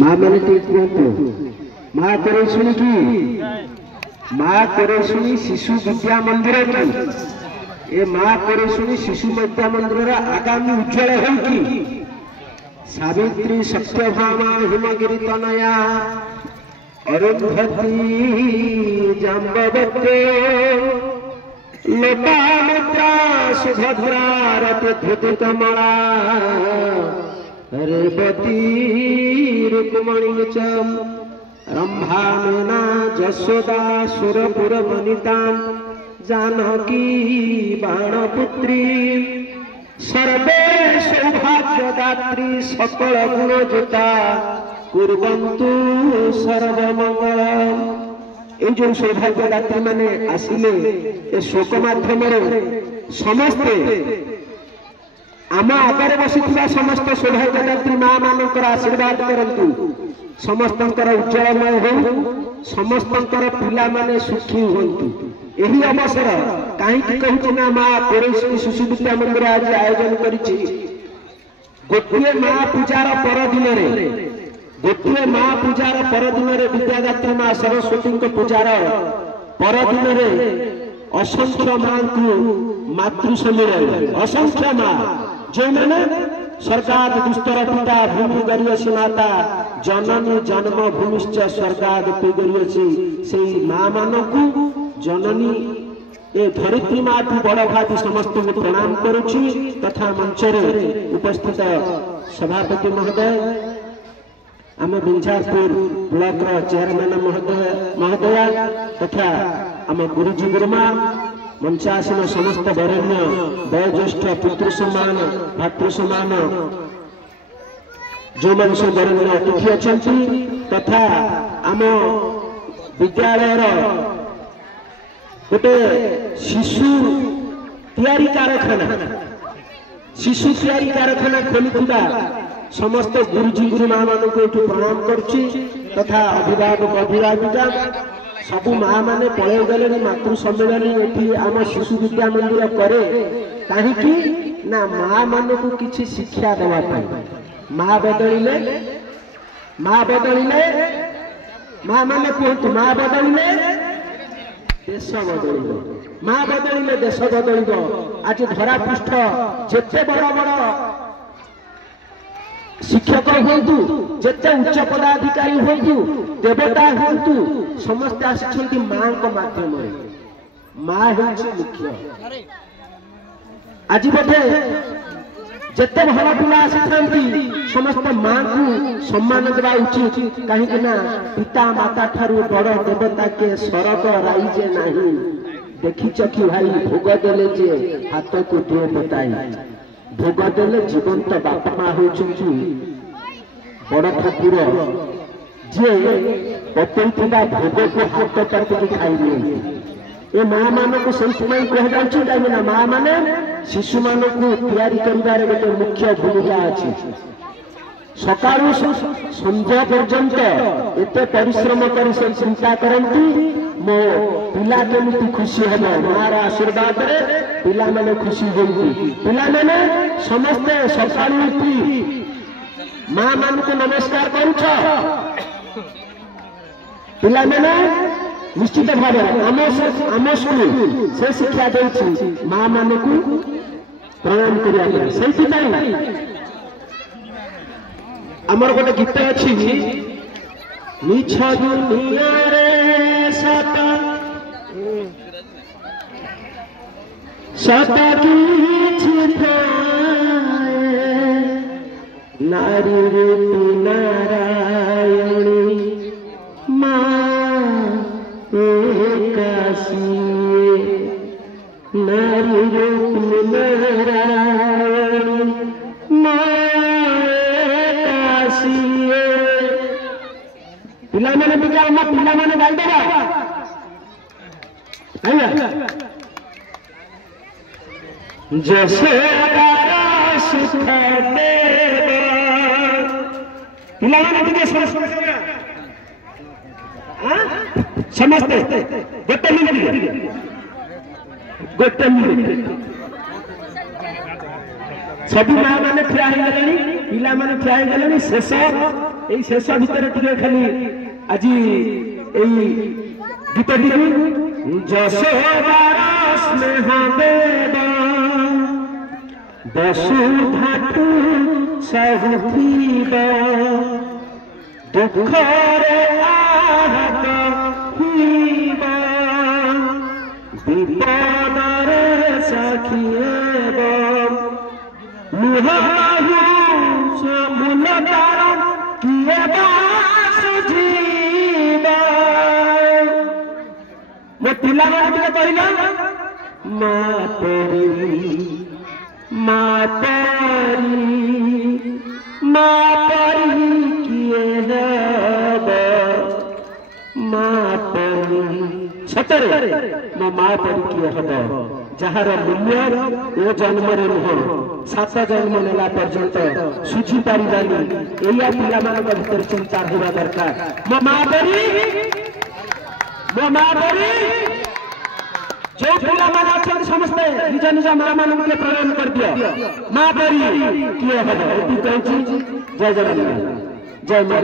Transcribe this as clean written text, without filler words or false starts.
माँ मैंने माँ करे शुणी की माँ करे शुणी शिशु विद्या मंदिर की ए माँ करे शुणी शिशु विद्या मंदिर आगामी उज्ज्वल हो कि सावित्री सत्यभामा हिमगिरी तनया अरुंधती जाम्बवती लोपामुद्रा सुभद्रा रति कमला रेवती रुक्मणी च रंभा मेना जशोदा सुरपुर वनिता जानकी बाणपुत्री सर्वे सौभाग्यदात्री सकल गुणजुता कुर्वन्तु सर्वमंगल। ये जो सौभाग्यदात्री माने आसिले ए शोक माध्यम समस्ते आम आगे बसी समस्त सौभाग्यदात्री माँ मानकर आशीर्वाद करंतु समस्तंकर उज्जवलमय हो समस्तंकर पिला माने सुखी होंतु। यही अवसर कहीं कहूँ ना माँ कोरेश्वरी शिशु विद्या मंदिर आज आयोजन करिछि। गोटे माँ पूजार परदिन गोटे माँ पूजार परदिन विद्यादात्री माँ सरस्वती पूजार परदिन असंख्य माँ को मातृ सम्मेलन असंख्य माँ जो मैंने स्वर्गाद दुस्तर पिता भूमि गरियसी माता जननी जन्म भूमिश्च स्वर्गाद गरियसी से माँ मानकु जननी ए धरित्री माँ ठू बड़ भाती समस्त को प्रणाम करुछि तथा मंचरे उपस्थित सभापति महोदय आम बिंझारपुर ब्लॉक चेयरमैन महोदया तथा आम गुरुजी गुरुमा मंचासीन समस्त वरेण्य वयोज्येष्ठ पुत्र सम्मान भातृ सम्मान जो मन सब वरेण्य अतिथि अच्छा तथा आम विद्यालय गोटे शिशु तैयारी कारखाना खोली समस्त गुरुजी गुरुमा मान को प्रणाम करुच्ची तथा अभिभावक अभिभाविका सबू माँ मैंने पलि गले मातृ सम्मेलन ये आम शिशु विद्या मंदिर करे कहीं ना माँ मान को किसी शिक्षा देवाई माँ बदलिले माँ मैंने कहतु माँ बदलिले देश बदल माँ बदलिले देश बदल आज धरापृष्ठ जिते बड़ बड़ शिक्षक हूँ जिते उच्च पदाधिकारी हूँ देवता हूँ समस्ते आसी माँ को माध्यम माँ हूँ मुख्य आज बोधे जिते भल पिला आसी समस्त माँ को सम्मान देवा उचित कहीं पिता माता ठारू बड़ देवता के स्वर्ग राइजे नहीं देखिच कि भाई भोग देले जे हाथ को दिए बताई भोग देले जीवंत बापा माँ होती बड़ ठाकुर जे पतैथिबा भोग को हाथ काटिक खाइबे ए माँ मान को से कहुच्छी कहीं माँ मैंने शिशु मान को तैयारी कर गोटे मुख्य भूमिका अच्छी सकाळु संध्या पर्यंत एते परिश्रम कर चिंता करती मो पिला केमिति खुशी हम मार आशीर्वाद पिला माने खुशी होती पिला माने समस्ते सकाळु उठी माँ मान को नमस्कार करुछ पिला माने निश्चित भाव आम स्कूल से शिक्षा दे माँ मान को प्रणाम करिया से आमर गोटे गीत अच्छी मिछ दुनिया रे सत सत किछि थाए नारी रूपी नारायणी माँ एकासी नारी रूपी नारायणी माँ पिला मैंने भी क्या पिला मैंने गाई देगा जैसे पिला मैंने भी समझते गोटे मिनिट सब माँ मैंने ठिया पिला मैंने ठिया शेष এই শেষ ভিতরে টিকে খালি আজি এই গীতটি যশোদার স্নেহ দেব বসুধাতু সহিব দুঃখরে আহত হইব বিপদরে সখিব মুহাহু মূলতার কিয়ে বা সুঝিব ମୋ ପିଲାମାନେ ଟିକେ କହିଲ ମା ପରି କିଏ ହେବ ମା ପରି ସତରେ ମୋ ମା ପରି କିଏ ହେବ ଯାହାର ମୂଲ୍ୟ ଏ ଜନ୍ମରେ ନୁହଁ 7 ଜନ୍ମ ନେଲା ପର୍ଯ୍ୟନ୍ତ ସୁଝି ପାରିବାନି ଏଇଆ ପିଲାମାନଙ୍କ ଭିତରେ ଚିନ୍ତା ହେବା ଦରକାର ମୋ ମା ପରି जो पिलाମାନେ ଅଛନ୍ତି ସମସ୍ତେ ନିଜ ନିଜ ମା ମାନଙ୍କୁ ପ୍ରଣାମ କରିଦିଅ ମା ପରି କିଏ ହେବ ଏଠି କହୁଛି ଜୟ ଜଗନ୍ନାଥ ଜୟ ମା।